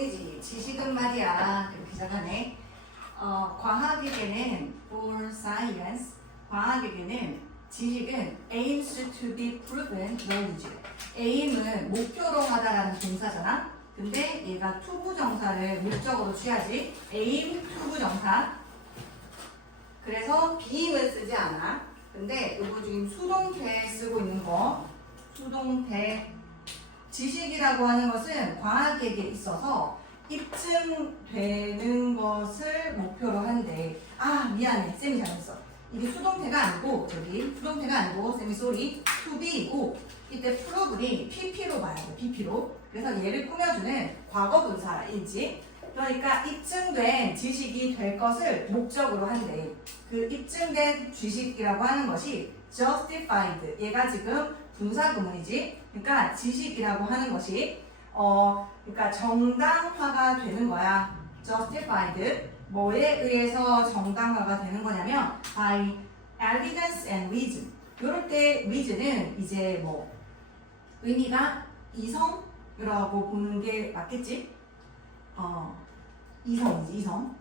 knowledge, 지식은 말이야. 이렇게 시작하네. 과학에게는 for science, 과학에게는 지식은 aims to be proven knowledge. aim은 목표로 하다라는 동사잖아. 근데 얘가 투부정사를 목적으로 취하지. aim 투부정사. 그래서 being은 쓰지 않아. 근데 이거 지금 수동태 쓰고 있는 거. 수동태. 지식이라고 하는 것은 과학에게 있어서 입증되는 것을 목표로 하는데, 미안해, 쌤이 잘못했어. 이게 수동태가 아니고, 여기 수동태가 아니고 쌤이 쏘리 to be이고, 이때 prove이 pp로 봐야 돼. pp로. 그래서 얘를 꾸며주는 과거분사인지, 그러니까 입증된 지식이 될 것을 목적으로 한대. 그 입증된 지식이라고 하는 것이 justified. 얘가 지금 분사구문이지. 그러니까 지식이라고 하는 것이 그러니까 정당화가 되는 거야. justified. 뭐에 의해서 정당화가 되는 거냐면 by evidence and reason. 이럴 때 reason은 이제 뭐 의미가 이성이라고 보는 게 맞겠지? 이성이지, 이성.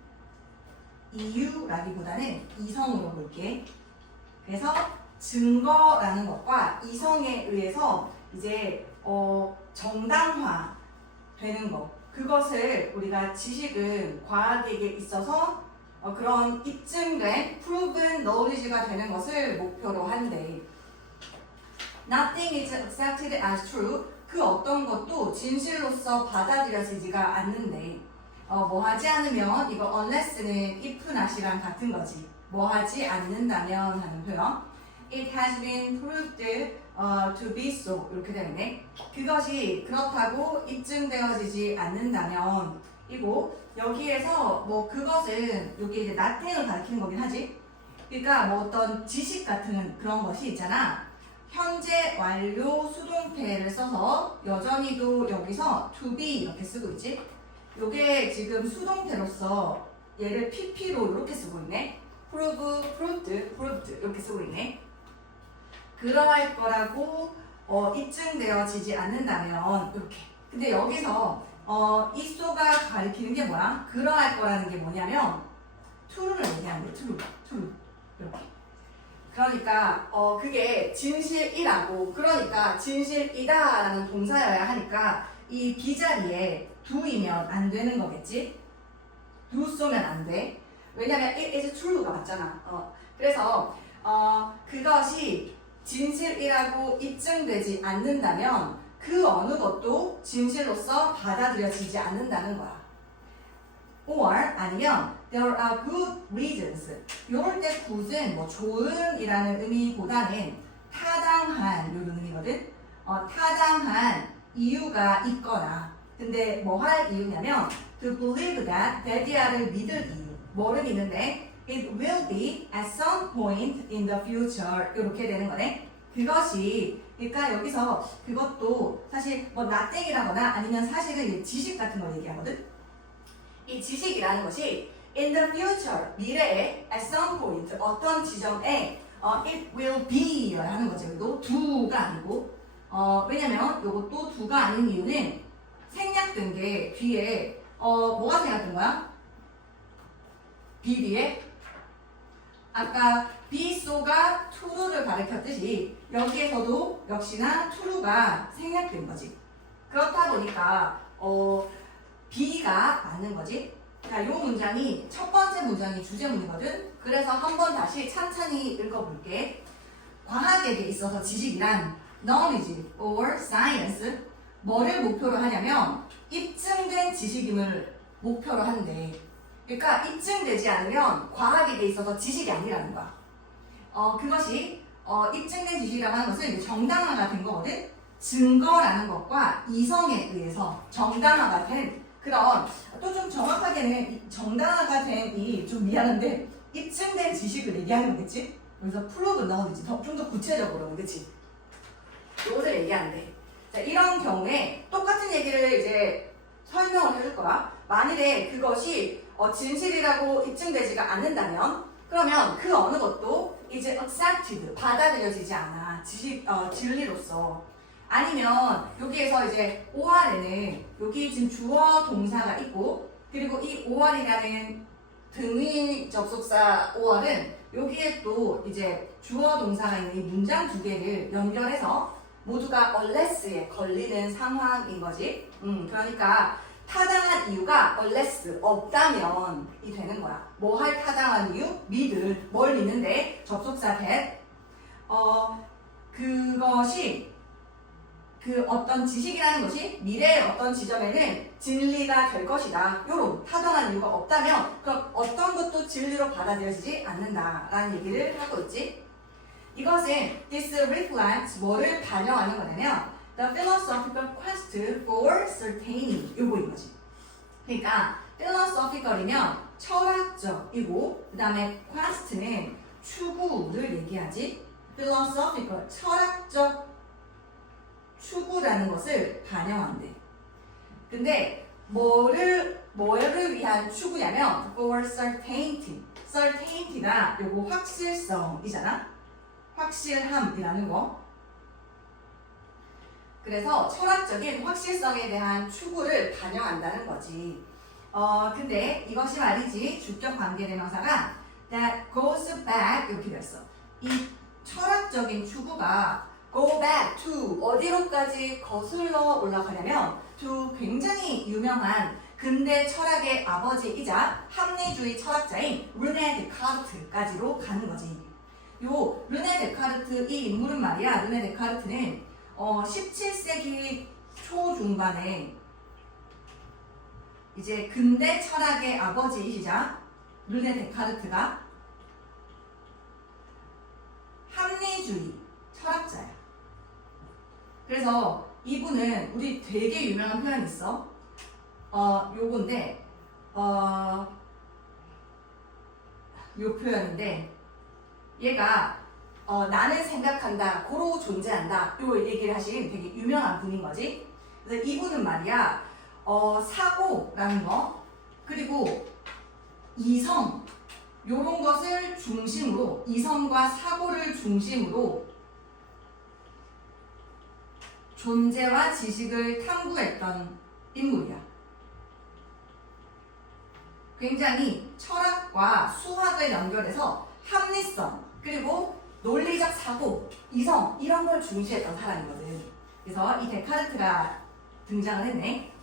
이유라기보다는 이성으로 볼게. 그래서 증거라는 것과 이성에 의해서 이제 정당화 되는 것. 그것을 우리가 지식은 과학에게 있어서 그런 입증된 proven knowledge가 되는 것을 목표로 한대. Nothing is accepted as true. 그 어떤 것도 진실로서 받아들여지지가 않는데 뭐 하지 않으면 이거 unless는 if not이랑 같은 거지. 뭐 하지 않는다면 하는 표현. It has been proved to be so. 이렇게 되는데 그것이 그렇다고 입증되어지지 않는다면 이고 여기에서 뭐 그것은 여기 이제 nothing을 가리키는 거긴 하지. 그러니까 뭐 어떤 지식 같은 그런 것이 있잖아. 현재 완료 수동태를 써서 여전히도 여기서 to be 이렇게 쓰고 있지. 요게 지금 수동태로서 얘를 pp로 이렇게 쓰고 있네. prove, proved, proved 이렇게 쓰고 있네. 그러할 거라고 입증되어지지 않는다면 이렇게. 근데 여기서 이소가 가리키는 게 뭐야? 그러할 거라는 게 뭐냐면 true를 얘기하는 거야. true 이렇게. 그러니까 그게 진실이라고. 그러니까 진실이다라는 동사여야 하니까 이 비자리에 do이면 안 되는 거겠지? do 쏘면 안 돼. 왜냐면 it is true가 맞잖아. 그래서 그것이 진실이라고 입증되지 않는다면 그 어느 것도 진실로서 받아들여지지 않는다는 거야. or 아니면 there are good reasons. 요럴 때 good은 뭐 좋은이라는 의미보다는 타당한 이런 의미거든. 타당한 이유가 있거나. 근데 뭐 할 이유냐면 to believe that 데디아를 믿을 이유. 뭐를 믿는데 it will be at some point in the future 이렇게 되는 거네. 그것이 그러니까 여기서 그것도 사실 뭐 nothing이라거나 아니면 사실은 지식 같은 걸 얘기하거든. 이 지식이라는 것이 in the future 미래에 at some point 어떤 지점에 it will be 하는 거죠. 이것도 do가 아니고 왜냐면 이것도 do가 아닌 이유는 생략된 게 뒤에 뭐가 생략된 거야? be 뒤에 아까 be so가 true를 가리켰듯이 여기에서도 역시나 true가 생략된 거지. 그렇다 보니까 be가 맞는 거지. 자, 이 문장이 첫 번째 문장이 주제문이거든. 그래서 한번 다시 찬찬히 읽어볼게. 과학에게 있어서 지식이란 knowledge or science 뭐를 목표로 하냐면 입증된 지식임을 목표로 한대. 그러니까 입증되지 않으면 과학에 있어서 지식이 아니라는 거야. 그것이 입증된 지식이라고 하는 것은 이제 정당화가 된 거거든. 증거라는 것과 이성에 의해서 정당화가 된 그런 또 좀 정확하게는 정당화가 된 이 좀 미안한데 입증된 지식을 얘기하는 거겠지? 그래서 프로브 넣어야지. 좀 더 구체적으로, 그렇지? 이것을 얘기하는데 자, 이런 경우에 똑같은 얘기를 이제 설명을 해줄 거야. 만일에 그것이 진실이라고 입증되지가 않는다면 그러면 그 어느 것도 이제 accepted 받아들여지지 않아. 진리로서 아니면 여기에서 이제 5월에는 여기 지금 주어 동사가 있고 그리고 이 5월이라는 등위 접속사 5월은 여기에 또 이제 주어 동사가 있는 이 문장 두 개를 연결해서 모두가 unless에 걸리는 상황인 거지. 그러니까 타당한 이유가 unless 없다면 이 되는 거야. 뭐 할 타당한 이유? 믿을 뭘 믿는데 접속사 that 그것이 그 어떤 지식이라는 것이 미래의 어떤 지점에는 진리가 될 것이다. 요런 타당한 이유가 없다면 그럼 어떤 것도 진리로 받아들여지지 않는다라는 얘기를 하고 있지. 이것은 this reflects 뭐를 반영하는 거냐면 the philosophical quest for certainty 요거인 거지. 그러니까 philosophical이면 철학적이고 그 다음에 quest는 추구를 얘기하지. philosophical 철학적 추구라는 것을 반영한대. 근데 뭐를 위한 추구냐면 for certainty. certainty가 요거 확실성이잖아. 확실함이라는 거. 그래서 철학적인 확실성에 대한 추구를 반영한다는 거지. 근데 이것이 말이지 주격 관계대명사가 that goes back 이렇게 됐어. 이 철학적인 추구가 go back to 어디로까지 거슬러 올라가냐면 to 굉장히 유명한 근대 철학의 아버지이자 합리주의 철학자인 르네 데카르트까지로 가는 거지. 요 르네 데카르트 이 인물은 말이야. 르네 데카르트는 17세기 초중반에 이제 근대 철학의 아버지이시자 르네 데카르트가 합리주의 철학자야. 그래서 이분은 우리 되게 유명한 표현이 있어. 요건데 요 표현인데 얘가 나는 생각한다, 고로 존재한다 요 얘기를 하신 되게 유명한 분인 거지. 그래서 이분은 말이야 사고라는 거 그리고 이성 요런 것을 중심으로 이성과 사고를 중심으로 존재와 지식을 탐구했던 인물이야. 굉장히 철학과 수학을 연결해서 합리성 그리고 논리적 사고, 이성 이런 걸 중시했던 사람이거든. 그래서 이 데카르트가 등장을 했네.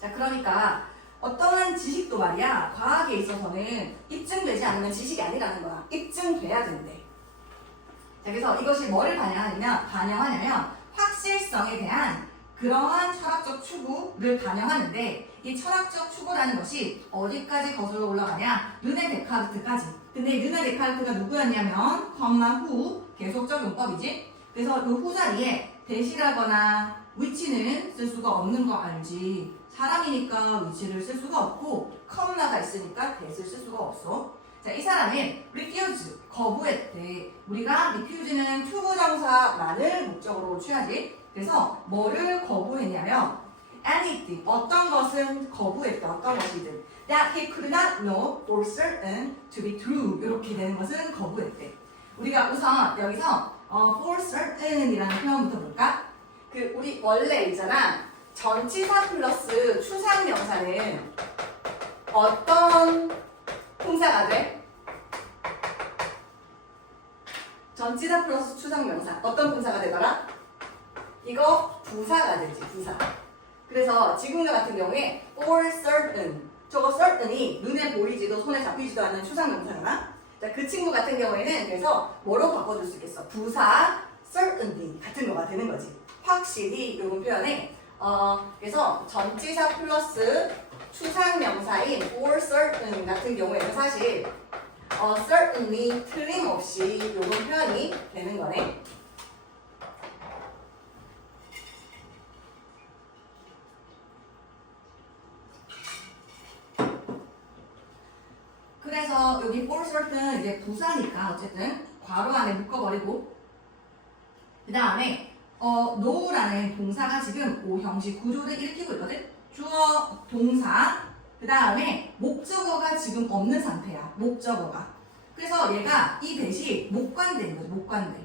자, 그러니까 어떠한 지식도 말이야 과학에 있어서는 입증되지 않으면 지식이 아니라는 거야. 입증돼야 된대. 자, 그래서 이것이 뭐를 반영하냐면 확실성에 대한 그러한 철학적 추구를 반영하는데 이 철학적 추구라는 것이 어디까지 거슬러 올라가냐? 르네 데카르트까지. 근데 르네 데카르트가 누구였냐면 컴마 후 계속적 용법이지. 그래서 이 후 자리에 대시라거나 위치는 쓸 수가 없는 거 알지. 사람이니까 위치를 쓸 수가 없고 컴마가 있으니까 대시를 쓸 수가 없어. 자, 이 사람은 refuse 거부했대. 우리가 refuse는 투부정사만을 목적으로 취하지. 그래서 뭐를 거부했냐면 anything 어떤 것은 거부했다. 어떤 것이든 that he could not know for certain to be true 이렇게 되는 것은 거부했대. 우리가 우선 여기서 for certain이라는 표현부터 볼까? 그 우리 원래 있잖아 전치사 플러스 추상명사는 어떤 동사가 돼? 전치사 플러스 추상명사 어떤 동사가 되더라? 이거 부사가 되지 부사. 그래서 지금과 같은 경우에 for certain 저거 certain이 눈에 보이지도 손에 잡히지도 않는 추상명사잖아. 자, 그 친구 같은 경우에는 그래서 뭐로 바꿔줄 수 있겠어? 부사 certainty 같은 거가 되는 거지. 확실히 이런 표현에 그래서 전치사 플러스 추상명사인 for certain 같은 경우에는 사실 certainly 틀림없이 이런 표현이 되는 거네. 그래서 여기 for certain 이제 부사니까 어쨌든 괄호 안에 묶어버리고 그 다음에 know라는 동사가 지금 오형식 구조를 일으키고 있거든. 주어, 동사, 그 다음에 목적어가 지금 없는 상태야. 목적어가. 그래서 얘가 이 대시 목관대인 거지. 목관대.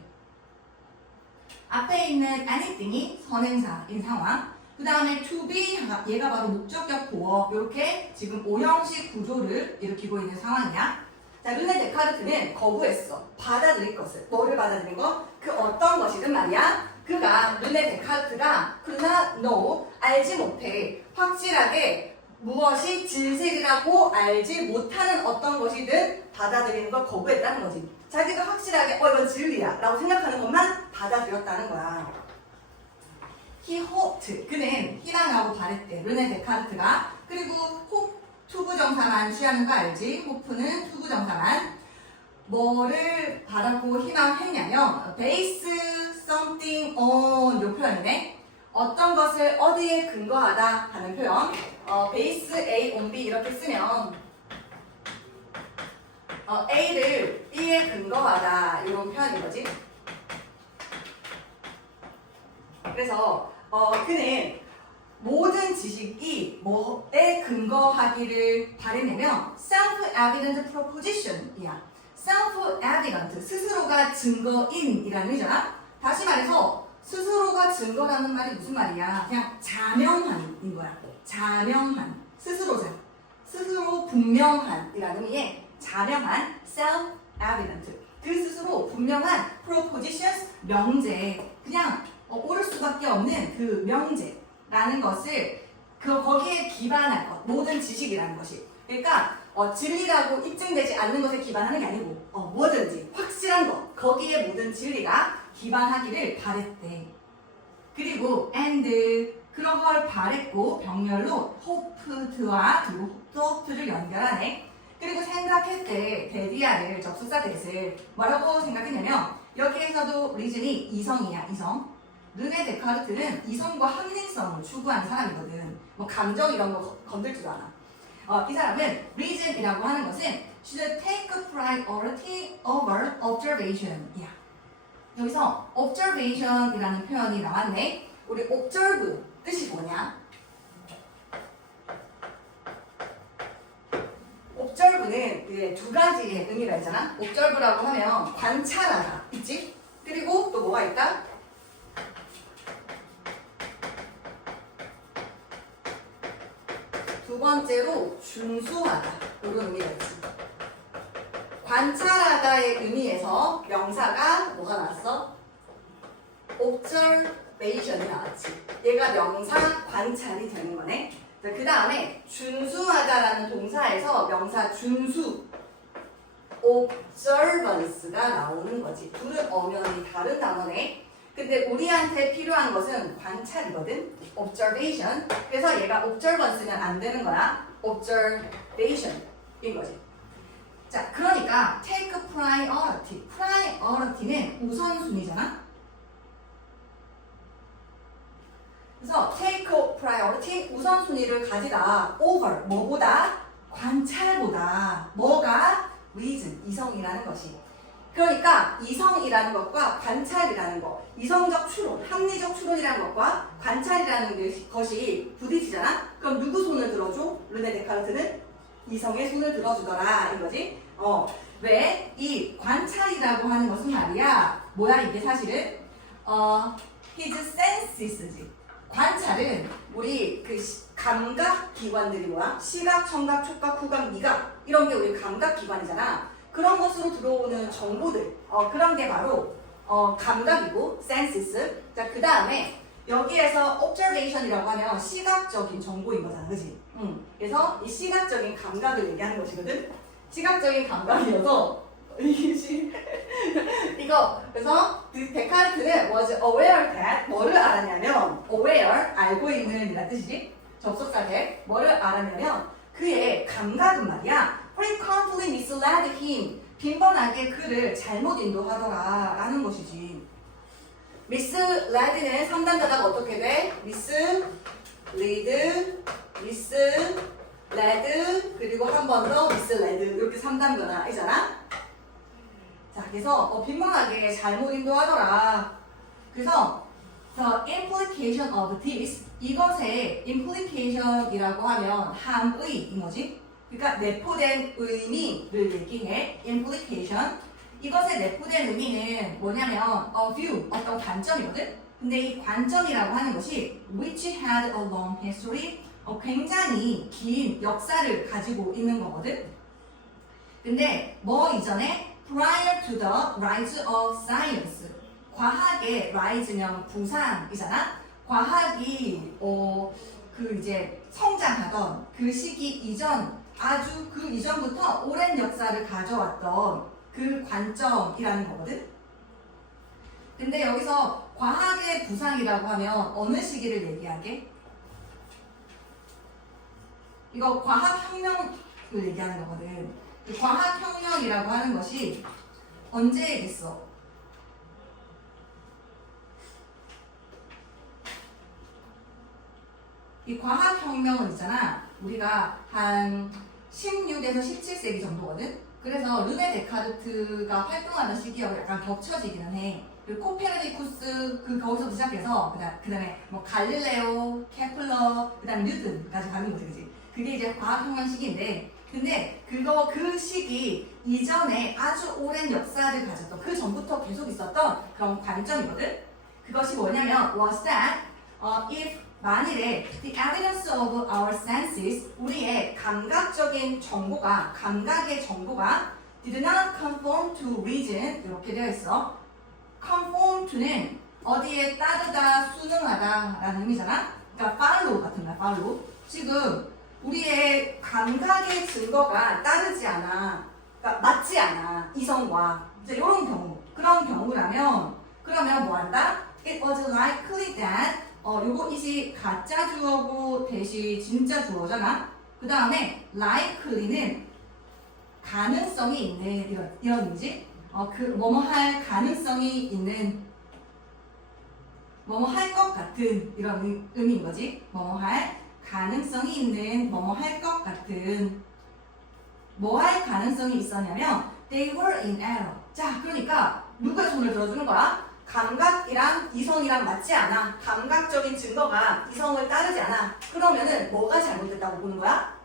앞에 있는 anything이 선행사인 상황. 그 다음에 to be, 얘가 바로 목적격 보어. 이렇게 지금 오형식 구조를 일으키고 있는 상황이야. 자, 르네 데카르트는 거부했어. 받아들일 것을. 뭐를 받아들인 거? 그 어떤 것이든 말이야. 그가, 르네 데카르트가 그러나 no, 알지 못해. 확실하게 무엇이 진실이라고 알지 못하는 어떤 것이든 받아들이는 걸 거부했다는 거지. 자기가 확실하게 이건 진리야 라고 생각하는 것만 받아들였다는 거야. He hoped. 그는 희망하고 바랬대. 르네 데카르트가. 그리고 hope 투부정사만 취하는 거 알지? hope는 투부정사만. 뭐를 바라고 희망했냐면 base something on 요 표현이네. 어떤 것을 어디에 근거하다 하는 표현. base A on B 이렇게 쓰면 A를 B에 근거하다 이런 표현인 거지. 그래서 그는 모든 지식이 뭐에 근거하기를 바랬냐면 self-evident proposition이야. self-evident, 스스로가 증거인이라는 의미잖아. 다시 말해서 스스로가 증거라는 말이 무슨 말이야? 그냥 자명한인 거야. 자명한, 스스로 분명한이라는 의미의 자명한 self-evident. 그 스스로 분명한 propositions, 명제. 그냥 옳을 수밖에 없는 그 명제라는 것을 거기에 기반한 것, 모든 지식이라는 것이. 그러니까 진리라고 입증되지 않는 것에 기반하는 게 아니고 뭐든지 확실한 것, 거기에 모든 진리가 기반하기를 바랬대. 그리고 and 그런 걸 바랬고 병렬로 hoped와 그리고 thought를 연결하네. 그리고 생각했대. 데디아를 접속사 대을 뭐라고 생각했냐면 여기에서도 리즌이 이성이야. 이성. 르네 데카르트는 이성과 합리성을 추구하는 사람이거든. 뭐 감정 이런 거 건들지도 않아. 이 사람은 reason이라고 하는 것은 should take priority over observation이야. 여기서 observation이라는 표현이 나왔네. 우리 observe 뜻이 뭐냐? observe는 두 가지의 의미가 있잖아. observe라고 하면 관찰하다, 있지? 그리고 또 뭐가 있다? 두 번째로 준수하다 이런 의미가 있지. 관찰하다의 의미에서 명사가 뭐가 나왔어? observation이 나왔지. 얘가 명사 관찰이 되는 거네. 그 다음에 준수하다라는 동사에서 명사 준수 observance가 나오는 거지. 둘은 엄연히 다른 단어네. 근데 우리한테 필요한 것은 관찰이거든. observation. 그래서 얘가 observance는 안 되는 거야. observation인 거지. 자, 그러니까 take priority. priority는 우선순위잖아. 그래서 take priority, 우선순위를 가지다. over, 뭐보다? 관찰보다. 뭐가? reason, 이성이라는 것이. 그러니까 이성이라는 것과 관찰이라는 것, 이성적 추론, 합리적 추론이라는 것과 관찰이라는 것이 부딪히잖아? 그럼 누구 손을 들어줘? 르네 데카르트는 이성의 손을 들어주더라 이거지. 왜? 이 관찰이라고 하는 것은 말이야. 뭐야 이게 사실은? his senses지. 관찰은 우리 그 감각 기관들이 뭐야? 시각, 청각, 촉각, 후각, 미각 이런 게 우리 감각 기관이잖아. 그런 것으로 들어오는 정보들, 그런 게 바로 감각이고 senses. 자, 그 다음에 여기에서 observation이라고 하면 시각적인 정보인 거잖아, 그렇지? 그래서 이 시각적인 감각을 얘기하는 것이거든. 시각적인 감각이어서 이거 그래서 데카르트는 was aware that 뭐를 알았냐면 aware 알고 있는 이란 뜻이지. 접속사 대 뭐를 알았냐면 그의 감각은 말이야. frequently misled him. 빈번하게 그를 잘못 인도하더라 라는 것이지. misled는 3단자가 어떻게 돼? mislead, misled, 그리고 한 번 더 misled 이렇게 3단 변화이잖아. 자, 그래서 빈번하게 잘못 인도하더라. 그래서 the implication of this, 이것의 implication이라고 하면 함의인 거지. 그러니까 내포된 의미를 얘기해. implication. 이것에 내포된 의미는 뭐냐면 a view, 어떤 관점이거든. 근데 이 관점이라고 하는 것이 which had a long history, 굉장히 긴 역사를 가지고 있는 거거든. 근데 뭐 이전에 prior to the rise of science, 과학의 rise면 부상이잖아. 과학이 그 이제 성장하던 그 시기 이전, 아주 그 이전부터 오랜 역사를 가져왔던 그 관점이라는 거거든. 근데 여기서 과학의 부상이라고 하면 어느 시기를 얘기하게? 이거 과학혁명을 얘기하는 거거든. 그 과학혁명이라고 하는 것이 언제 있어? 이 과학혁명은 있잖아. 우리가 한 16에서 17세기 정도거든. 그래서 르네 데카르트가 활동하는 시기하고 약간 겹쳐지기는 해. 그 코페르니쿠스 거기서부터 시작해서 그다음에 뭐 갈릴레오, 케플러, 그다음에 뉴턴까지 가는 거지, 그지? 그게 이제 과학혁명 시기인데, 근데 그 시기 이전에 아주 오랜 역사를 가졌던, 그 전부터 계속 있었던 그런 관점이거든. 그것이 뭐냐면 was that if 만일에 the evidence of our senses, 우리의 감각의 정보가 did not conform to reason, 이렇게 되어 있어. conform to는 어디에 따르다, 순응하다 라는 의미잖아. 그러니까 follow 같은 거야, follow. 지금 우리의 감각의 증거가 따르지 않아, 그러니까 맞지 않아, 이성과. 이제 이런 경우, 그런 경우라면 그러면 뭐 한다? It was likely that 요거 이시 가짜 주어고 대시 진짜 주어잖아. 그 다음에 likely는 가능성이 있는 이런 의미지. 그 뭐뭐 할 가능성이 있는, 뭐뭐 할 것 같은 이런 의미인 거지. 뭐뭐 할 가능성이 있는, 뭐뭐 할 것 같은. 뭐 할 가능성이 있었냐면 they were in error. 자, 그러니까 누구의 손을 들어주는 거야? 감각이랑 이성이랑 맞지 않아. 감각적인 증거가 이성을 따르지 않아. 그러면은 뭐가 잘못됐다고 보는 거야?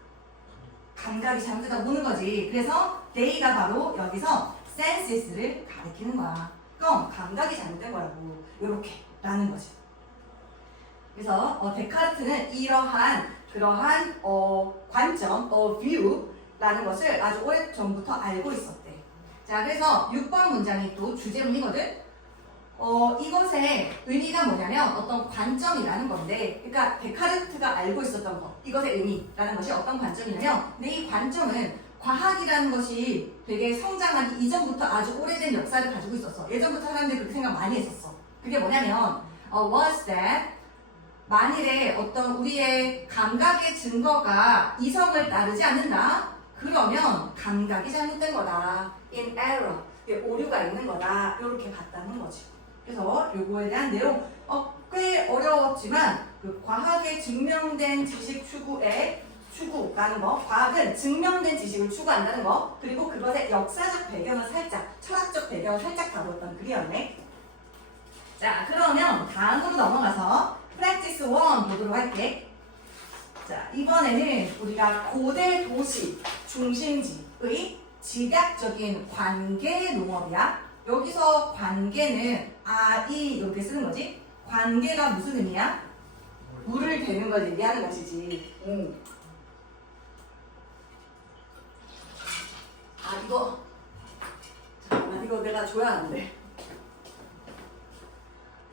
감각이 잘못됐다고 보는 거지. 그래서 they가 바로 여기서 senses를 가리키는 거야. 그럼 감각이 잘못된 거라고. 요렇게 라는 거지. 그래서 데카르트는 그러한 관점, view라는 것을 아주 오래전부터 알고 있었대. 자, 그래서 6번 문장이 또 주제문이거든. 이것의 의미가 뭐냐면 어떤 관점이라는 건데, 그러니까 데카르트가 알고 있었던 것, 이것의 의미라는 것이 어떤 관점이냐면, 근데 이 관점은 과학이라는 것이 되게 성장하기 이전부터 아주 오래된 역사를 가지고 있었어. 예전부터 사람들이 그렇게 생각 많이 했었어. 그게 뭐냐면 was that 만일에 어떤 우리의 감각의 증거가 이성을 따르지 않는다? 그러면 감각이 잘못된 거다. in error. 오류가 있는 거다. 이렇게 봤다는 거지. 그래서 요거에 대한 내용 꽤 어려웠지만 그 과학의 증명된 지식 추구라는 거, 과학은 증명된 지식을 추구한다는 거, 그리고 그것의 역사적 배경을 살짝, 철학적 배경을 살짝 다루었던 글이었네. 자, 그러면 다음으로 넘어가서 프랙티스 1 보도록 할게. 자, 이번에는 우리가 고대 도시 중심지의 집약적인 관계 농업이야. 여기서 관계는 이 이렇게 쓰는 거지. 관계가 무슨 의미야? 물을 대는 걸 얘기하는 것이지. 이거 잠깐만, 이거 내가 줘야 하는데.